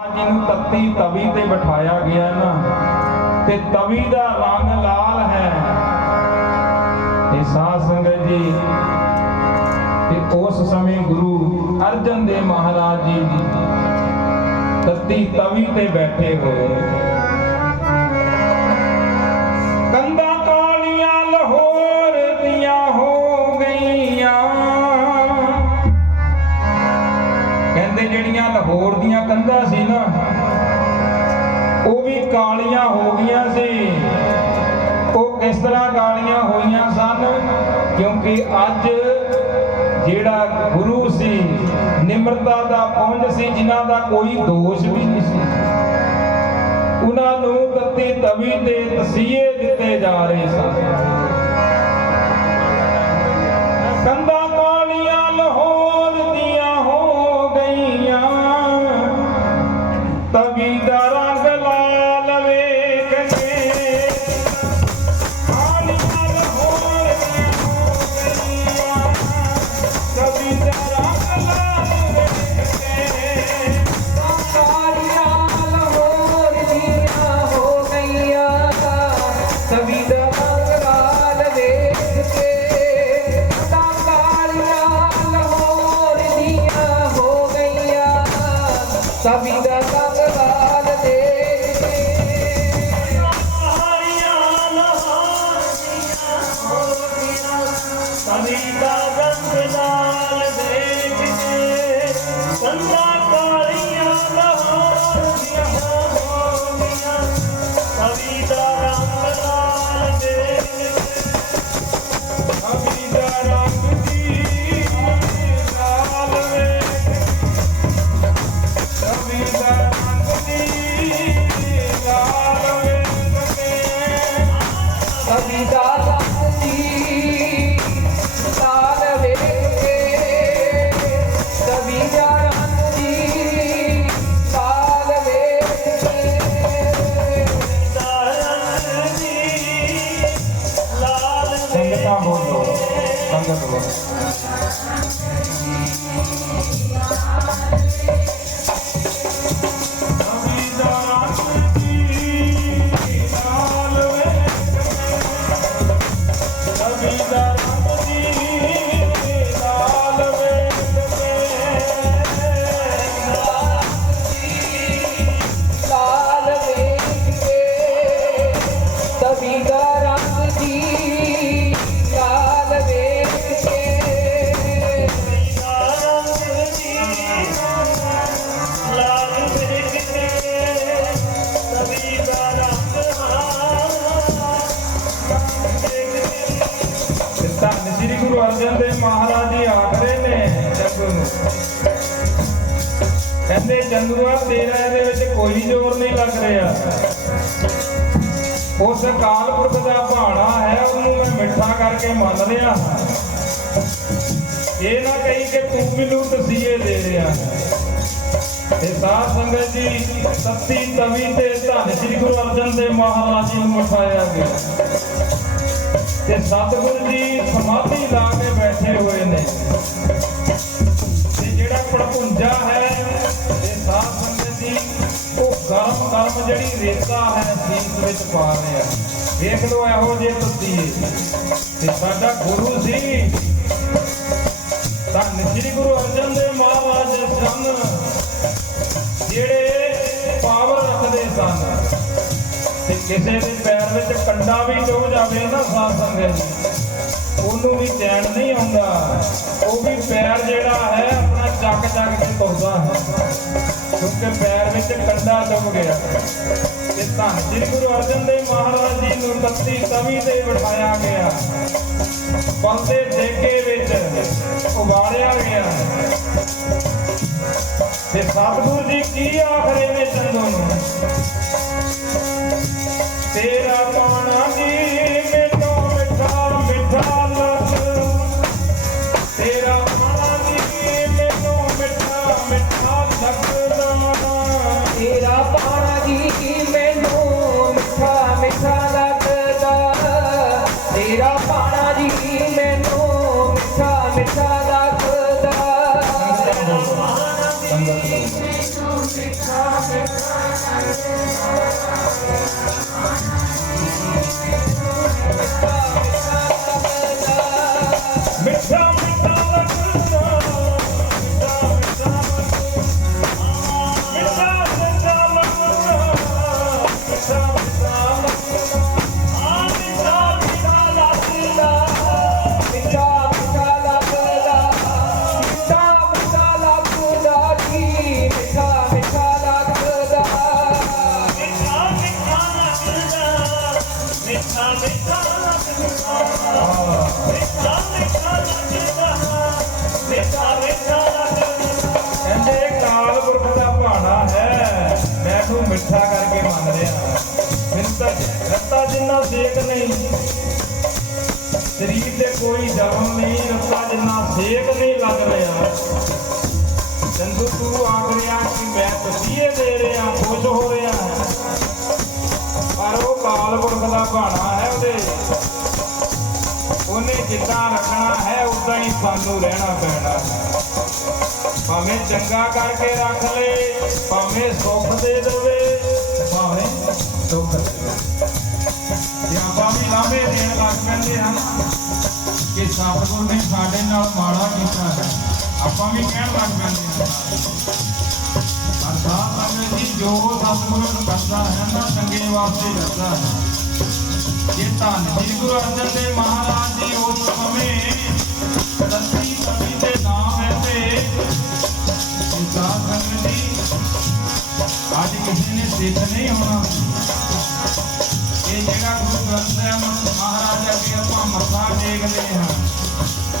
ਜਿਹਨੂੰ ਤੱਤੀ ਤਵੀ ਤੇ ਬਿਠਾਇਆ ਗਿਆ ਨਾ, ਤੇ ਤਵੀ ਦਾ ਰੰਗ ਲਾਲ ਹੈ। ਤੇ ਸਾਧ ਸੰਗਤ ਜੀ, ਤੇ ਉਸ ਸਮੇਂ ਗੁਰੂ ਅਰਜਨ ਦੇਵ ਮਹਾਰਾਜ ਜੀ ਤੱਤੀ ਤਵੀ ਤੇ ਬੈਠੇ ਹੋਏ। ਕਹਿੰਦੇ ਜਿਹੜੀਆਂ ਲਾਹੌਰ ਦੀਆਂ ਕੰਧਾਂ ਸੀ ਨਾ, ਉਹ ਵੀ ਕਾਲੀਆਂ ਹੋ ਗਈਆਂ ਸੀ। ਉਹ ਕਿਸ ਤਰ੍ਹਾਂ ਕਾਲੀਆਂ ਹੋਈਆਂ ਸਨ? ਕਿਉਂਕਿ ਅੱਜ ਜਿਹੜਾ ਗੁਰੂ ਸੀ, ਨਿਮਰਤਾ ਦਾ ਪੁੰਜ ਸੀ, ਜਿਨ੍ਹਾਂ ਦਾ ਕੋਈ ਦੋਸ਼ ਵੀ ਨਹੀਂ ਸੀ। ਉਹਨਾਂ ਨੂੰ ਤੱਤੀ ਤਵੀ ਤੇ ਤਸੀਹੇ ਦਿੱਤੇ ਜਾ ਰਹੇ ਸਨ। ਕੰਦਾ Sabida ਸੰਗਤ ਅਰਜਨ ਦੇਵ ਮਹਾਰਾਜ ਜੀ ਆਖਦੇ ਨੇ ਜੰਗੂ ਨੂੰ। ਕਹਿੰਦੇ ਜੰਗੂਆ ਤੇਰਾ ਇਹਦੇ ਵਿੱਚ ਕੋਈ ਜ਼ੋਰ ਨਹੀਂ ਲੱਗ ਰਿਹਾ। ਉਸ ਅਕਾਲ ਪੁਰਖ ਦਾ ਭਾਣਾ ਹੈ, ਉਹਨੂੰ ਮੈਂ ਮਿੱਠਾ ਕਰਕੇ ਮੰਨ ਰਿਹਾ। ਇਹ ਨਾ ਕਹੀ ਕਿ ਤੂੰ ਮੈਨੂੰ ਤਸੀਹੇ ਦੇ ਰਿਹਾ। ਇਹ ਸਾਧ ਸੰਗਤ ਜੀ, ਸੱਤੀ ਤਵੀ ਤੇ ਧੰਨ ਸ੍ਰੀ ਗੁਰੂ ਅਰਜਨ ਦੇਵ ਮਹਾਰਾਜ ਜੀ ਨੂੰ ਮਠਾਇਆ ਗਿਆ। ਸਤਿਗੁਰੂ ਜੀ ਸਮਾਧੀ ਲਾ ਕੇ ਬੈਠੇ ਹੋਏ ਨੇ। ਤੇ ਜਿਹੜਾ ਪੜਪੁੰਜਾ ਹੈ ਤੇ ਸਾਧ ਸੰਗਤ ਜੀ ਉਹ ਗਰਮ ਗਰਮ ਜਿਹੜੀ ਰੇਤਾ ਹੈ, ਸੀਸ ਵਿੱਚ ਪਾ ਰਿਹਾ ਵੇਖ ਲਓ ਇਹੋ ਜੇ ਤੁਸੀਂ। ਤੇ ਸਾਡਾ ਗੁਰੂ ਸੀ ਧੰਨ ਸ੍ਰੀ ਗੁਰੂ ਅਰਜਨ ਦੇਵ ਮਹਾਰਾਜ ਸਨ ਜਿਹੜੇ ਪਾਵਰ ਰੱਖਦੇ ਸਨ। ਤੇ ਕਿਸੇ ਦੇ ਪੈਰ ਵਿੱਚ ਕੰਡਾ ਵੀ ਚੋ ਜਾਵੇ ਨਾ ਸਾਧ ਸੰਗਤ ਉਹਨੂੰ ਵੀ ਚੈਨ ਨਹੀਂ ਆਉਂਦਾ। ਉਹ ਵੀ ਪੈਰ ਜਿਹੜਾ ਹੈ, ਆਪਣਾ ਚੱਕ ਚੱਕ ਕੇ ਤੁਰਦਾ ਹੈ। ਕਿਉਂਕਿ ਪੈਰ ਵਿੱਚ ਕੰਡਾ ਚੁੱਭ ਗਿਆ। ਤੇ ਧੰਨ ਸ੍ਰੀ ਗੁਰੂ ਅਰਜਨ ਦੇਵ ਮਹਾਰਾਜ ਜੀ ਨੂੰ ਤੱਤੀ ਤਵੀ ਤੇ ਬਿਠਾਇਆ ਗਿਆ। ਪਲਦੇ ਦੇਗੇ ਵਿੱਚ ਉਬਾਲਿਆ ਗਿਆ। ਤੇ ਸਤਿਗੁਰੂ ਜੀ ਕੀ I'm ਕਰਕੇ ਮੰਨ ਰੱਤਾ ਜਿੰਨਾ ਸੇਕ ਨਹੀਂ। ਸਰੀਰ ਤੇ ਕੋਈ ਜ਼ਖਮ ਨਹੀਂ, ਰੱਤਾ ਜਿੰਨਾ ਸੇਕ ਨਹੀਂ ਲੱਗ ਰਿਹਾ। ਚੰਦੂ ਤੂੰ ਆਖ ਕਿ ਮੈਂ ਤਸੀਹੇ ਦੇ ਰਿਹਾ, ਖੁਸ਼ ਹੋ ਰਿਹਾ ਪਰ ਉਹ ਕਾਲ ਪੁਰਖ ਦਾ ਭਾਣਾ ਹੈ ਉਹਦੇ। ਉਹਨੇ ਜਿੱਦਾਂ ਰੱਖਣਾ ਹੈ, ਉਦਾਂ ਹੀ ਸਾਨੂੰ ਰਹਿਣਾ ਪੈਣਾ ਹੈ। ਭਾਵੇਂ ਚੰਗਾ ਕਰਕੇ ਰੱਖ ਲੈ, ਭਾਵੇਂ ਸੁੱਖ ਦੇ ਦੇਵੇ। ਭਾਵੇਂ ਦੁੱਖ ਤੇ ਆਪਾਂ ਵੀ ਲਾਂਭੇ ਦੇਣ ਲੱਗ ਪੈਂਦੇ ਹਨ ਕਿ ਸਤਿਗੁਰ ਨੇ ਸਾਡੇ ਨਾਲ ਮਾੜਾ ਕੀਤਾ ਹੈ। ਆਪਾਂ ਵੀ ਕਹਿਣ ਲੱਗ ਪੈਂਦੇ ਹਾਂ। ਅਰਥਾਤ ਅਗੇ ਜੀ ਜੋ ਸਤਿਗੁਰ ਕਰਦਾ ਹੈ, ਨਾ ਚੰਗੇ ਵਾਸਤੇ ਕਰਦਾ ਹੈ। ਜੇ ਧੰਨ ਸ੍ਰੀ ਗੁਰੂ ਅਰਜਨ ਦੇਵ ਮਹਾਰਾਜ ਜੀ ਉਸ ਸਮੇਂ ਰੱਤੀ ਕਵੀ ਦੇ ਨਾਮ ਹੈ ਤੇ ਸਾਧ ਸੰਗਤ ਕਿਸੇ ਨਹੀਂ ਹੋਣਾ। ਇਹ ਜਿਹੜਾ ਗੁਰੂ ਗ੍ਰੰਥ ਸਾਹਿਬ ਮਹਾਰਾਜ ਅੱਗੇ ਆਪਾਂ ਮੱਥਾ ਟੇਕਦੇ ਹਾਂ।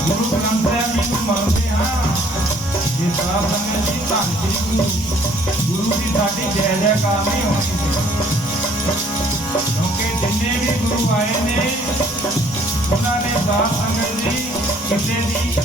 ਗੁਰੂ ਗ੍ਰੰਥ ਸਾਹਿਬ ਜੀ ਨੂੰ ਮੰਨਦੇ ਹਾਂ। ਇਹ ਸਾਧ ਸੰਗਤ ਜੀ ਧੰਨ ਸ੍ਰੀ ਗੁਰੂ ਗੁਰੂ ਦੀ ਸਾਡੀ ਜੈ ਜੈਕਾਰ ਨਹੀਂ ਹੋਣੀ। ਕਿਉਂਕਿ ਜਿੰਨੇ ਵੀ ਗੁਰੂ ਆਏ ਨੇ, ਉਹਨਾਂ ਨੇ ਸਾਧ ਸੰਗਤ ਜੀ ਕਿਸੇ ਦੀ